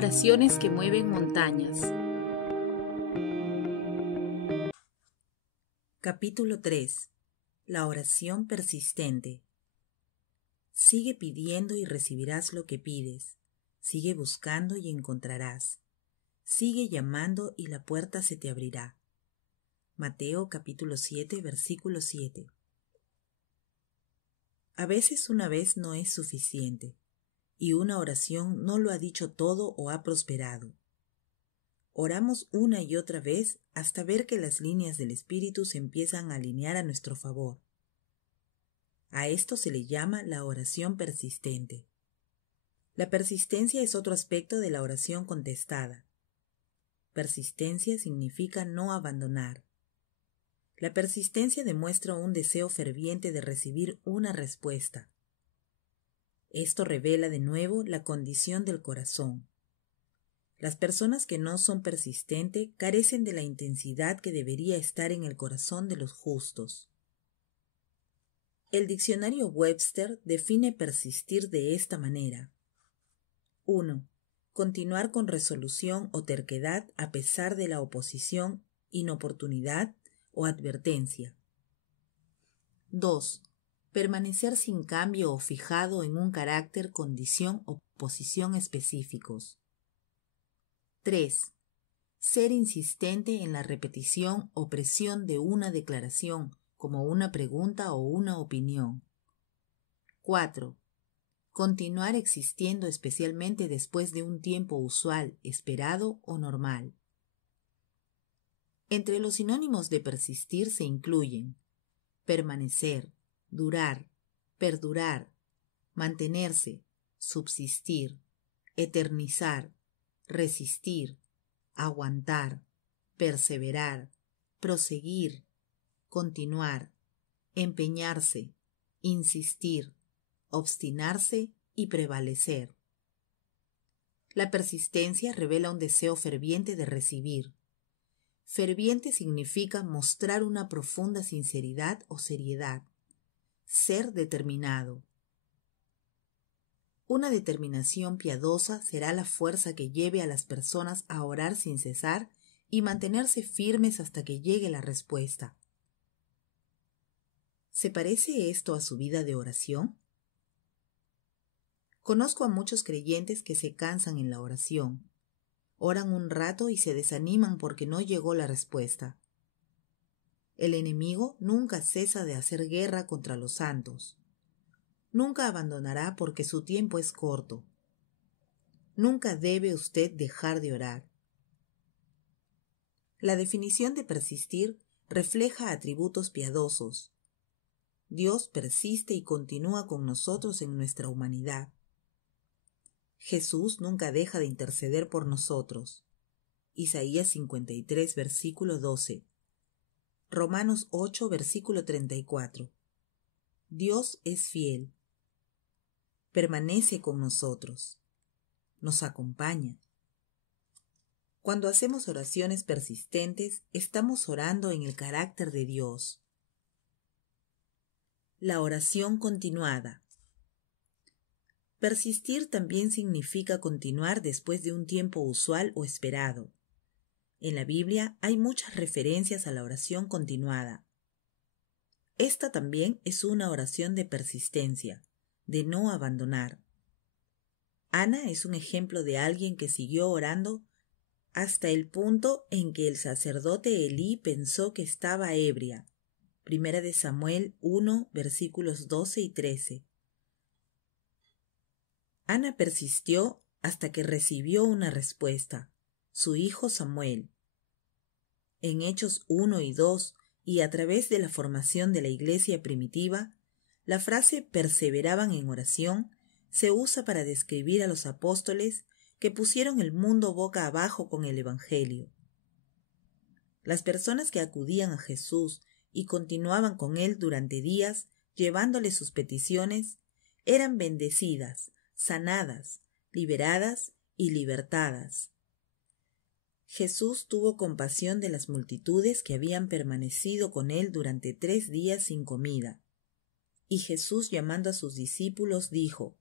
Oraciones que mueven montañas. Capítulo 3. La oración persistente. Sigue pidiendo y recibirás lo que pides. Sigue buscando y encontrarás. Sigue llamando y la puerta se te abrirá. Mateo capítulo 7, versículo 7. A veces una vez no es suficiente, y una oración no lo ha dicho todo o ha prosperado. Oramos una y otra vez hasta ver que las líneas del Espíritu se empiezan a alinear a nuestro favor. A esto se le llama la oración persistente. La persistencia es otro aspecto de la oración contestada. Persistencia significa no abandonar. La persistencia demuestra un deseo ferviente de recibir una respuesta. Esto revela de nuevo la condición del corazón. Las personas que no son persistentes carecen de la intensidad que debería estar en el corazón de los justos. El diccionario Webster define persistir de esta manera. 1. Continuar con resolución o terquedad a pesar de la oposición, inoportunidad o advertencia. 2. Permanecer sin cambio o fijado en un carácter, condición o posición específicos. 3. Ser insistente en la repetición o presión de una declaración, como una pregunta o una opinión. 4. Continuar existiendo especialmente después de un tiempo usual, esperado o normal. Entre los sinónimos de persistir se incluyen permanecer, durar, perdurar, mantenerse, subsistir, eternizar, resistir, aguantar, perseverar, proseguir, continuar, empeñarse, insistir, obstinarse y prevalecer. La persistencia revela un deseo ferviente de recibir. Ferviente significa mostrar una profunda sinceridad o seriedad, ser determinado. Una determinación piadosa será la fuerza que lleve a las personas a orar sin cesar y mantenerse firmes hasta que llegue la respuesta. ¿Se parece esto a su vida de oración? Conozco a muchos creyentes que se cansan en la oración. Oran un rato y se desaniman porque no llegó la respuesta. El enemigo nunca cesa de hacer guerra contra los santos. Nunca abandonará porque su tiempo es corto. Nunca debe usted dejar de orar. La definición de persistir refleja atributos piadosos. Dios persiste y continúa con nosotros en nuestra humanidad. Jesús nunca deja de interceder por nosotros. Isaías 53, versículo 12. Romanos 8, versículo 34. Dios es fiel. Permanece con nosotros. Nos acompaña. Cuando hacemos oraciones persistentes, estamos orando en el carácter de Dios. La oración continuada. Persistir también significa continuar después de un tiempo usual o esperado. En la Biblia hay muchas referencias a la oración continuada. Esta también es una oración de persistencia, de no abandonar. Ana es un ejemplo de alguien que siguió orando hasta el punto en que el sacerdote Elí pensó que estaba ebria. Primera de Samuel 1, versículos 12 y 13. Ana persistió hasta que recibió una respuesta, su hijo Samuel. En Hechos 1 y 2 y a través de la formación de la iglesia primitiva, la frase perseveraban en oración se usa para describir a los apóstoles que pusieron el mundo boca abajo con el Evangelio. Las personas que acudían a Jesús y continuaban con él durante días, llevándole sus peticiones, eran bendecidas, sanadas, liberadas y libertadas. Jesús tuvo compasión de las multitudes que habían permanecido con él durante 3 días sin comida. Y Jesús, llamando a sus discípulos, dijo: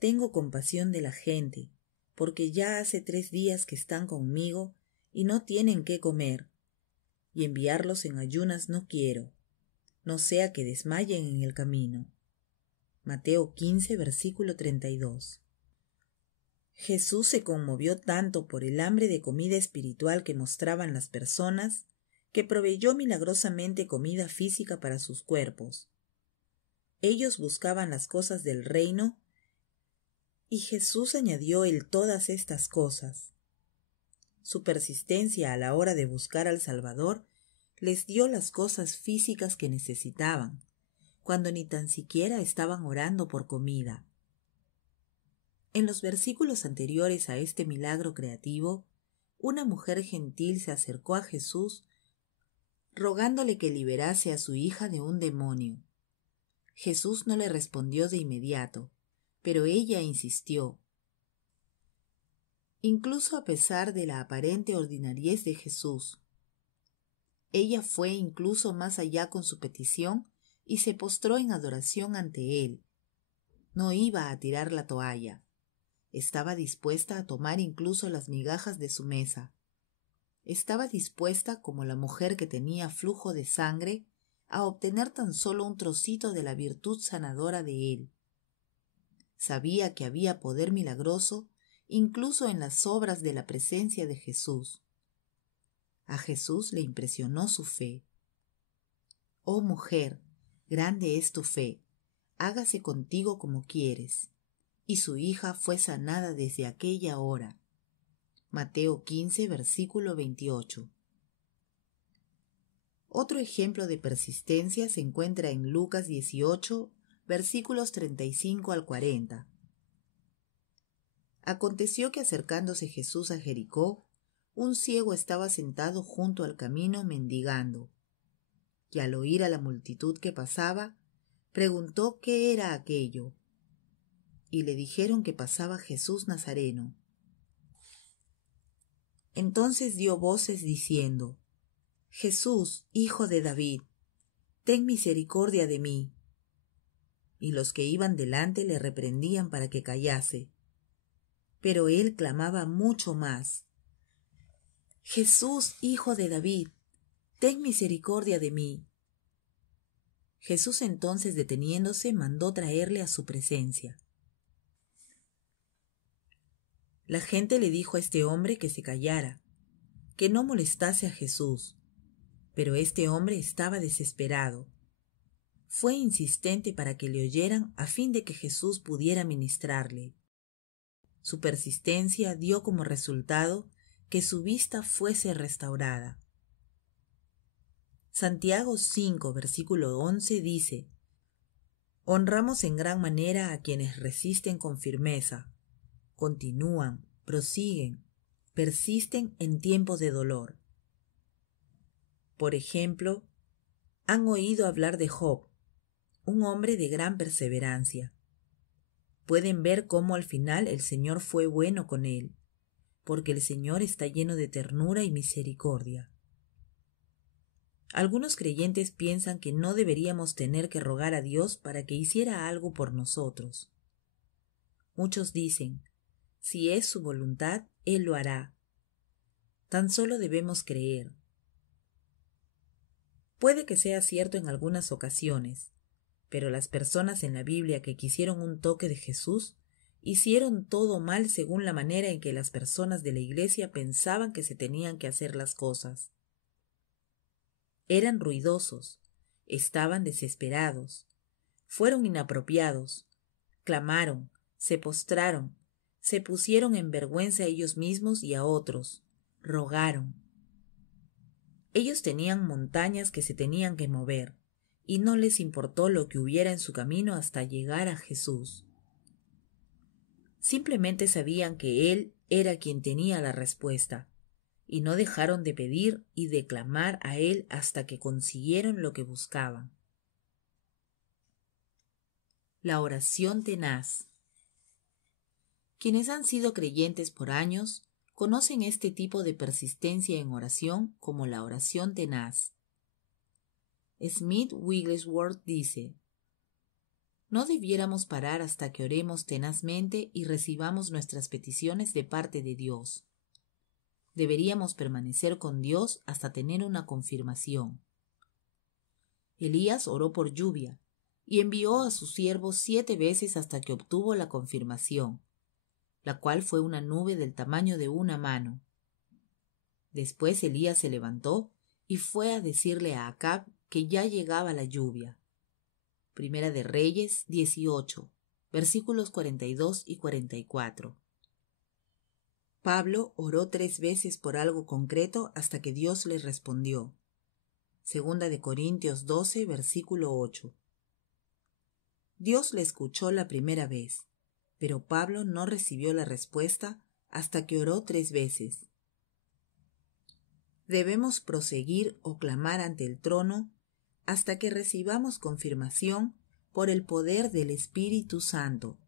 «Tengo compasión de la gente, porque ya hace 3 días que están conmigo y no tienen qué comer, y enviarlos en ayunas no quiero, no sea que desmayen en el camino. Mateo 15, versículo 32. Jesús se conmovió tanto por el hambre de comida espiritual que mostraban las personas, que proveyó milagrosamente comida física para sus cuerpos. Ellos buscaban las cosas del reino, y Jesús añadió todas estas cosas. Su persistencia a la hora de buscar al Salvador les dio las cosas físicas que necesitaban, cuando ni tan siquiera estaban orando por comida. En los versículos anteriores a este milagro creativo, una mujer gentil se acercó a Jesús rogándole que liberase a su hija de un demonio. Jesús no le respondió de inmediato, pero ella insistió. Incluso a pesar de la aparente ordinariez de Jesús, ella fue incluso más allá con su petición y se postró en adoración ante él. No iba a tirar la toalla. Estaba dispuesta a tomar incluso las migajas de su mesa. Estaba dispuesta, como la mujer que tenía flujo de sangre, a obtener tan solo un trocito de la virtud sanadora de él. Sabía que había poder milagroso incluso en las obras de la presencia de Jesús. A Jesús le impresionó su fe. «Oh mujer, grande es tu fe, hágase contigo como quieres». Y su hija fue sanada desde aquella hora. Mateo 15, versículo 28. Otro ejemplo de persistencia se encuentra en Lucas 18, versículos 35 al 40. Aconteció que acercándose Jesús a Jericó, un ciego estaba sentado junto al camino mendigando, y al oír a la multitud que pasaba, preguntó qué era aquello. Y le dijeron que pasaba Jesús Nazareno. Entonces dio voces diciendo: Jesús, hijo de David, ten misericordia de mí. Y los que iban delante le reprendían para que callase. Pero él clamaba mucho más: Jesús, hijo de David, ten misericordia de mí. Jesús entonces, deteniéndose, mandó traerle a su presencia. La gente le dijo a este hombre que se callara, que no molestase a Jesús, pero este hombre estaba desesperado. Fue insistente para que le oyeran a fin de que Jesús pudiera ministrarle. Su persistencia dio como resultado que su vista fuese restaurada. Santiago 5, versículo 11 dice: Honramos en gran manera a quienes resisten con firmeza, continúan, prosiguen, persisten en tiempos de dolor. Por ejemplo, han oído hablar de Job, un hombre de gran perseverancia. Pueden ver cómo al final el Señor fue bueno con él, porque el Señor está lleno de ternura y misericordia. Algunos creyentes piensan que no deberíamos tener que rogar a Dios para que hiciera algo por nosotros. Muchos dicen: si es su voluntad, Él lo hará. Tan solo debemos creer. Puede que sea cierto en algunas ocasiones, pero las personas en la Biblia que quisieron un toque de Jesús hicieron todo mal según la manera en que las personas de la iglesia pensaban que se tenían que hacer las cosas. Eran ruidosos, estaban desesperados, fueron inapropiados, clamaron, se postraron, se pusieron en vergüenza a ellos mismos y a otros, rogaron. Ellos tenían montañas que se tenían que mover, y no les importó lo que hubiera en su camino hasta llegar a Jesús. Simplemente sabían que Él era quien tenía la respuesta, y no dejaron de pedir y de clamar a Él hasta que consiguieron lo que buscaban. La oración tenaz. Quienes han sido creyentes por años conocen este tipo de persistencia en oración como la oración tenaz. Smith Wigglesworth dice: No debiéramos parar hasta que oremos tenazmente y recibamos nuestras peticiones de parte de Dios. Deberíamos permanecer con Dios hasta tener una confirmación. Elías oró por lluvia y envió a sus siervos 7 veces hasta que obtuvo la confirmación, la cual fue una nube del tamaño de una mano. Después Elías se levantó y fue a decirle a Acab que ya llegaba la lluvia. Primera de Reyes 18, versículos 42 y 44. Pablo oró 3 veces por algo concreto hasta que Dios le respondió. Segunda de Corintios 12, versículo 8. Dios le escuchó la primera vez, pero Pablo no recibió la respuesta hasta que oró 3 veces. Debemos proseguir o clamar ante el trono hasta que recibamos confirmación por el poder del Espíritu Santo.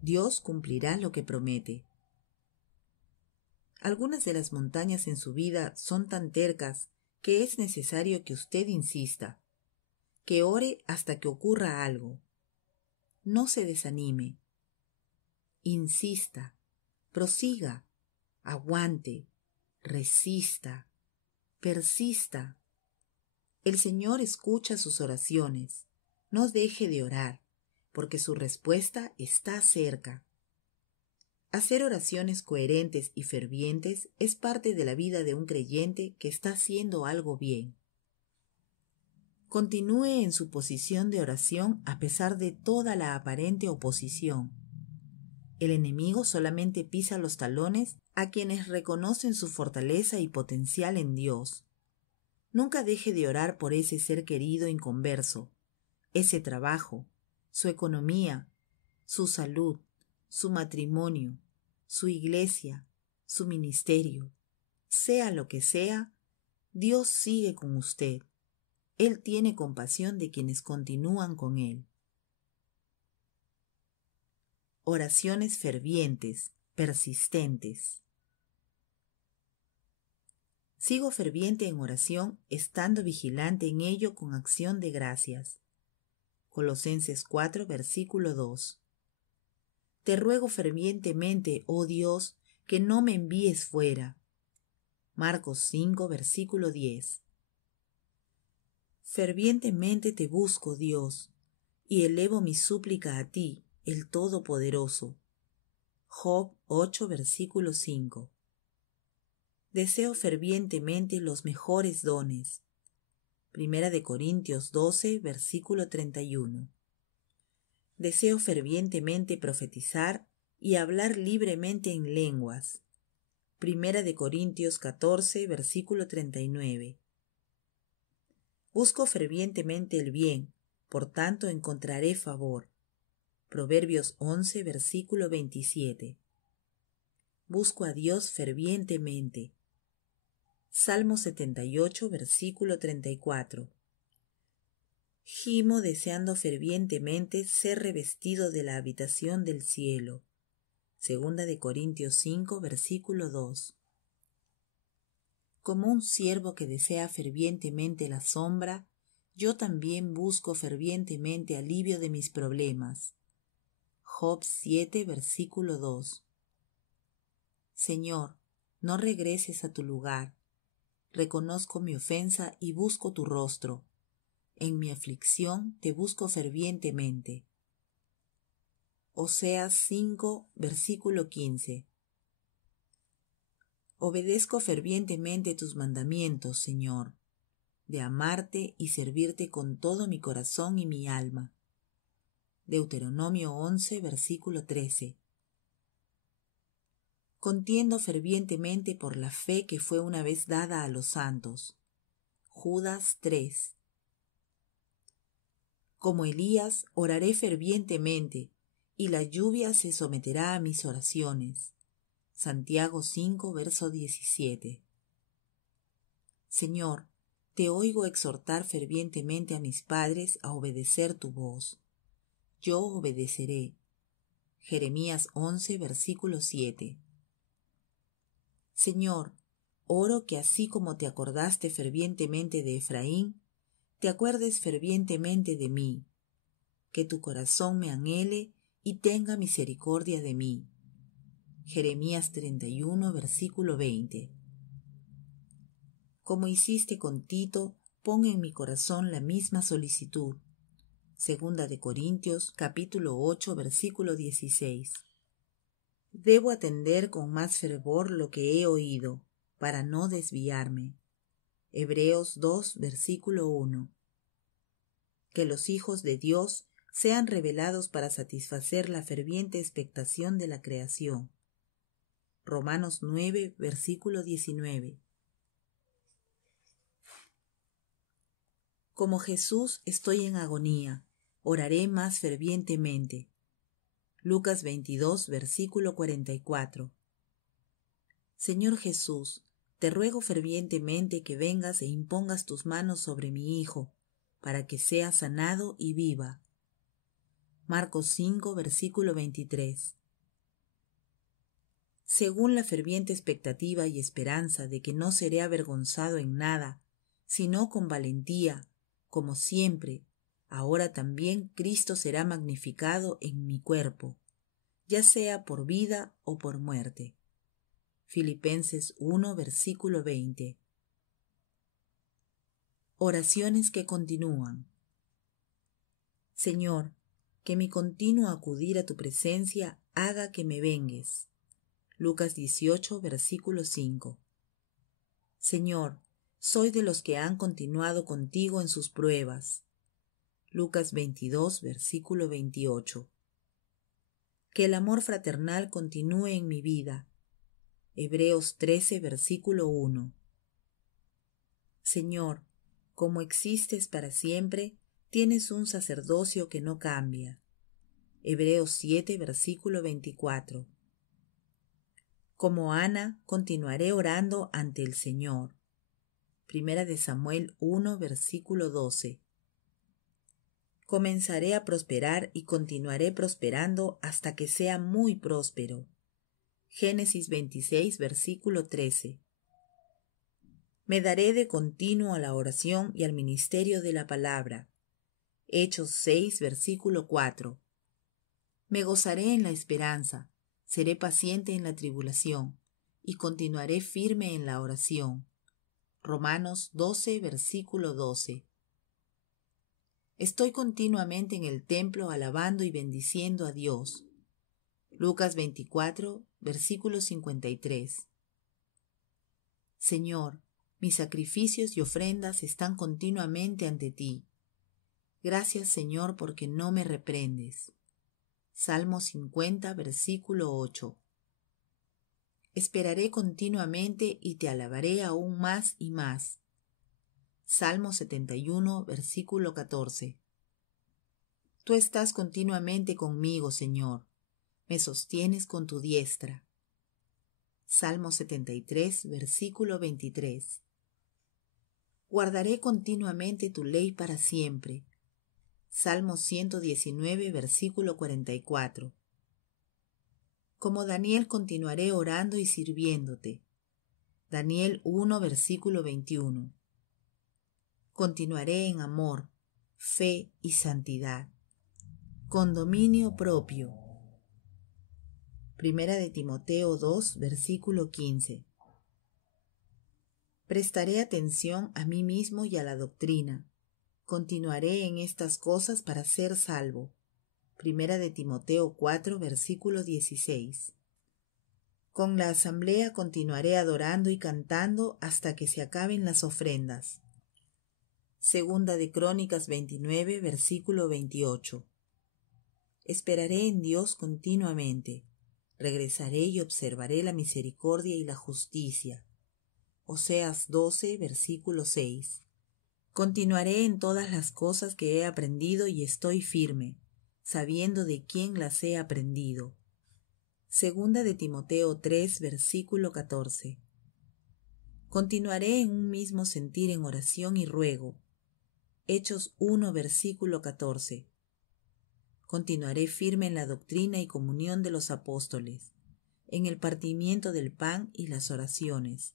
Dios cumplirá lo que promete. Algunas de las montañas en su vida son tan tercas que es necesario que usted insista, que ore hasta que ocurra algo. No se desanime. Insista, prosiga, aguante, resista, persista. El Señor escucha sus oraciones. No deje de orar, porque su respuesta está cerca. Hacer oraciones coherentes y fervientes es parte de la vida de un creyente que está haciendo algo bien. Continúe en su posición de oración a pesar de toda la aparente oposición. El enemigo solamente pisa los talones a quienes reconocen su fortaleza y potencial en Dios. Nunca deje de orar por ese ser querido inconverso, ese trabajo, su economía, su salud, su matrimonio, su iglesia, su ministerio. Sea lo que sea, Dios sigue con usted. Él tiene compasión de quienes continúan con Él. Oraciones fervientes, persistentes. Sigo ferviente en oración, estando vigilante en ello con acción de gracias. Colosenses 4, versículo 2. Te ruego fervientemente, oh Dios, que no me envíes fuera. Marcos 5, versículo 10. Fervientemente te busco, Dios, y elevo mi súplica a ti, el Todopoderoso. Job 8, versículo 5. Deseo fervientemente los mejores dones. Primera de Corintios 12, versículo 31. Deseo fervientemente profetizar y hablar libremente en lenguas. Primera de Corintios 14, versículo 39. Busco fervientemente el bien, por tanto encontraré favor. Proverbios 11, versículo 27. Busco a Dios fervientemente. Salmo 78, versículo 34. Gimo deseando fervientemente ser revestido de la habitación del cielo. Segunda de Corintios 5, versículo 2. Como un siervo que desea fervientemente la sombra, yo también busco fervientemente alivio de mis problemas. Job 7, versículo 2. Señor, no regreses a tu lugar. Reconozco mi ofensa y busco tu rostro. En mi aflicción te busco fervientemente. Oseas 5, versículo 15. Obedezco fervientemente tus mandamientos, Señor, de amarte y servirte con todo mi corazón y mi alma. Deuteronomio 11, versículo 13. Contiendo fervientemente por la fe que fue una vez dada a los santos. Judas 3. Como Elías, oraré fervientemente, y la lluvia se someterá a mis oraciones. Santiago 5, verso 17. Señor, te oigo exhortar fervientemente a mis padres a obedecer tu voz. Yo obedeceré. Jeremías 11, versículo 7. Señor, oro que así como te acordaste fervientemente de Efraín, te acuerdes fervientemente de mí, que tu corazón me anhele y tenga misericordia de mí. Jeremías 31, versículo 20. Como hiciste con Tito, pon en mi corazón la misma solicitud. Segunda de Corintios, capítulo 8, versículo 16. Debo atender con más fervor lo que he oído, para no desviarme. Hebreos 2, versículo 1. Que los hijos de Dios sean revelados para satisfacer la ferviente expectación de la creación. Romanos 9, versículo 19. Como Jesús estoy en agonía, oraré más fervientemente. Lucas 22, versículo 44. Señor Jesús, te ruego fervientemente que vengas e impongas tus manos sobre mi hijo, para que sea sanado y viva. Marcos 5, versículo 23. Según la ferviente expectativa y esperanza de que no seré avergonzado en nada, sino con valentía, como siempre, ahora también Cristo será magnificado en mi cuerpo, ya sea por vida o por muerte. Filipenses 1, versículo 20. Oraciones que continúan. Señor, que mi continuo acudir a tu presencia haga que me vengues. Lucas 18, versículo 5. Señor, soy de los que han continuado contigo en sus pruebas. Lucas 22, versículo 28. Que el amor fraternal continúe en mi vida. Hebreos 13, versículo 1. Señor, como existes para siempre, tienes un sacerdocio que no cambia. Hebreos 7, versículo 24. Como Ana, continuaré orando ante el Señor. Primera de Samuel 1, versículo 12. Comenzaré a prosperar y continuaré prosperando hasta que sea muy próspero. Génesis 26, versículo 13. Me daré de continuo a la oración y al ministerio de la palabra. Hechos 6, versículo 4. Me gozaré en la esperanza, seré paciente en la tribulación, y continuaré firme en la oración. Romanos 12, versículo 12. Estoy continuamente en el templo alabando y bendiciendo a Dios. Lucas 24, versículo 53. Señor, mis sacrificios y ofrendas están continuamente ante ti. Gracias, Señor, porque no me reprendes. Salmo 50, versículo 8. Esperaré continuamente y te alabaré aún más y más. Salmo 71, versículo 14. Tú estás continuamente conmigo, Señor. Me sostienes con tu diestra. Salmo 73, versículo 23. Guardaré continuamente tu ley para siempre. Salmo 119, versículo 44. Como Daniel continuaré orando y sirviéndote. Daniel 1, versículo 21. Continuaré en amor, fe y santidad. Con dominio propio. Primera de Timoteo 2, versículo 15. Prestaré atención a mí mismo y a la doctrina. Continuaré en estas cosas para ser salvo. Primera de Timoteo 4, versículo 16. Con la asamblea continuaré adorando y cantando hasta que se acaben las ofrendas. Segunda de Crónicas 29, versículo 28. Esperaré en Dios continuamente. Regresaré y observaré la misericordia y la justicia. Oseas 12, versículo 6. Continuaré en todas las cosas que he aprendido y estoy firme, sabiendo de quién las he aprendido. Segunda de Timoteo 3, versículo 14. Continuaré en un mismo sentir en oración y ruego. Hechos 1, versículo 14. Continuaré firme en la doctrina y comunión de los apóstoles, en el partimiento del pan y las oraciones.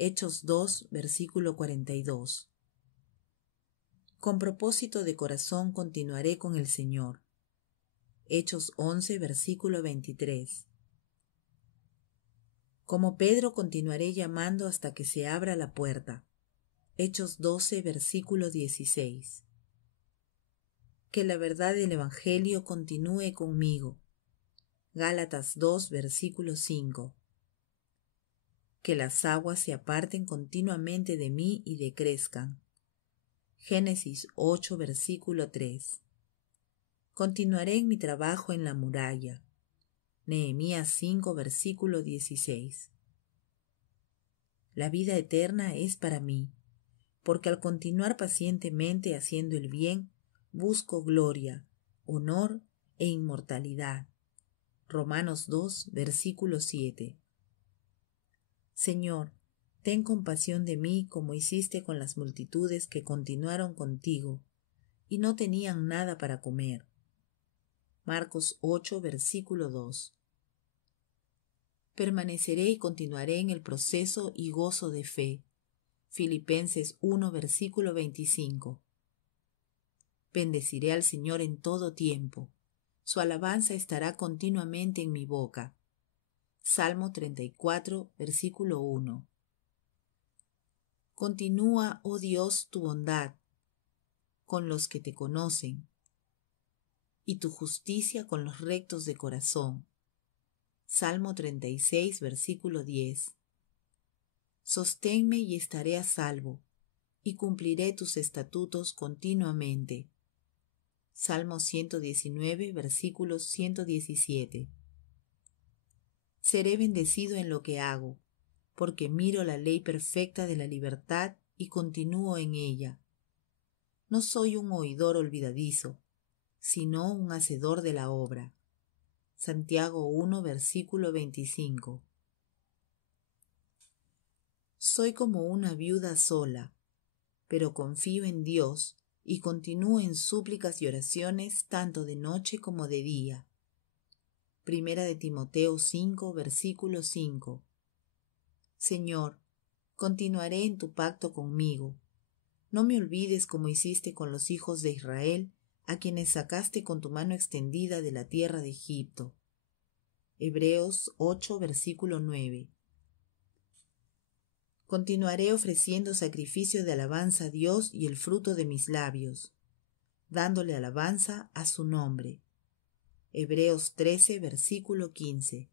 Hechos 2, versículo 42. Con propósito de corazón continuaré con el Señor. Hechos 11, versículo 23. Como Pedro continuaré llamando hasta que se abra la puerta. Hechos 12, versículo 16. Que la verdad del Evangelio continúe conmigo. Gálatas 2, versículo 5. Que las aguas se aparten continuamente de mí y decrezcan. Génesis 8, versículo 3. Continuaré en mi trabajo en la muralla. Nehemías 5, versículo 16. La vida eterna es para mí, porque al continuar pacientemente haciendo el bien, busco gloria, honor e inmortalidad. Romanos 2, versículo 7. Señor, ten compasión de mí como hiciste con las multitudes que continuaron contigo y no tenían nada para comer. Marcos 8, versículo 2. Permaneceré y continuaré en el proceso y gozo de fe. Filipenses 1, versículo 25. Bendeciré al Señor en todo tiempo. Su alabanza estará continuamente en mi boca. Salmo 34, versículo 1. Continúa, oh Dios, tu bondad con los que te conocen, y tu justicia con los rectos de corazón. Salmo 36, versículo 10. Sosténme y estaré a salvo, y cumpliré tus estatutos continuamente. Salmo 119, versículo 117. Seré bendecido en lo que hago, porque miro la ley perfecta de la libertad y continúo en ella. No soy un oidor olvidadizo, sino un hacedor de la obra. Santiago 1, versículo 25. Soy como una viuda sola, pero confío en Dios y continúo en súplicas y oraciones tanto de noche como de día. Primera de Timoteo 5, versículo 5. Señor, continuaré en tu pacto conmigo. No me olvides como hiciste con los hijos de Israel, a quienes sacaste con tu mano extendida de la tierra de Egipto. Hebreos 8, versículo 9. Continuaré ofreciendo sacrificio de alabanza a Dios y el fruto de mis labios, dándole alabanza a su nombre. Hebreos 13, versículo 15.